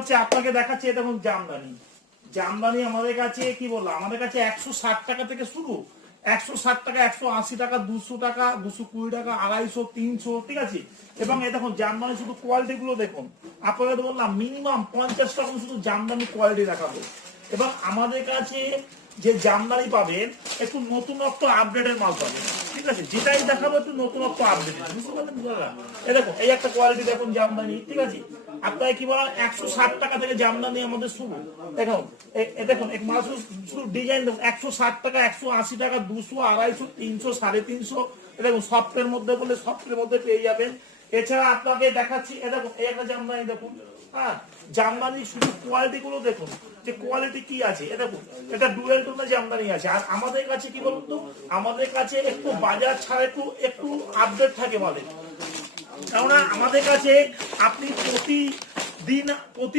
হচ্ছে আপনাকে দেখাচ্ছে দেখুন জামদানি। জামদানি আমাদের কাছে কি বললাম, আমাদের কাছে 160 টাকা থেকে শুরু, 160 টাকা, 180 টাকা, 200 টাকা, 220 টাকা, 250, 300, ঠিক আছে। এবং এই দেখুন জামদানি শুধু কোয়ালিটি গুলো দেখুন, আপনাকে তো বললাম মিনিমাম 50 টাকা শুধু জামদানি কোয়ালিটি দেখাবো। এবং আমাদের কাছে যে জামদানি পাবেন একটু নতুনত্ব আপডেটের মাল পাবেন, ঠিক আছে। যেটাই দেখাবো একটু নতুনত্ব আপডেটের, বুঝতে পারলেন দাদা? এই দেখুন এই একটা কোয়ালিটি দেখুন জামদানি, ঠিক আছে। আপনাকে কি বলা 160 টাকা থেকে জামদানি আমাদের শুরু। দেখুন দেখুন এক মাস শুধু ডিজাইন দেখুন, 160 টাকা, 180 টাকা, 200, 250, 300, 350। দেখুন সফটের মধ্যে বলে সফটের মধ্যে পেয়ে যাবেন। এছাড়া আপনাকে দেখাচ্ছি এ দেখুন এই একটা জামদানি দেখুন, হ্যাঁ জামদানি শুধু কোয়ালিটি গুলো দেখুন যে কোয়ালিটি কি আছে। এ দেখুন এটা ডুয়েল টোনের জামদানি আছে। আর আমাদের কাছে কি বলুন তো, আমাদের কাছে একটু বাজার ছাড়া একটু একটু আপডেট থাকে মানে, কেননা আমাদের কাছে আপনি প্রতিদিন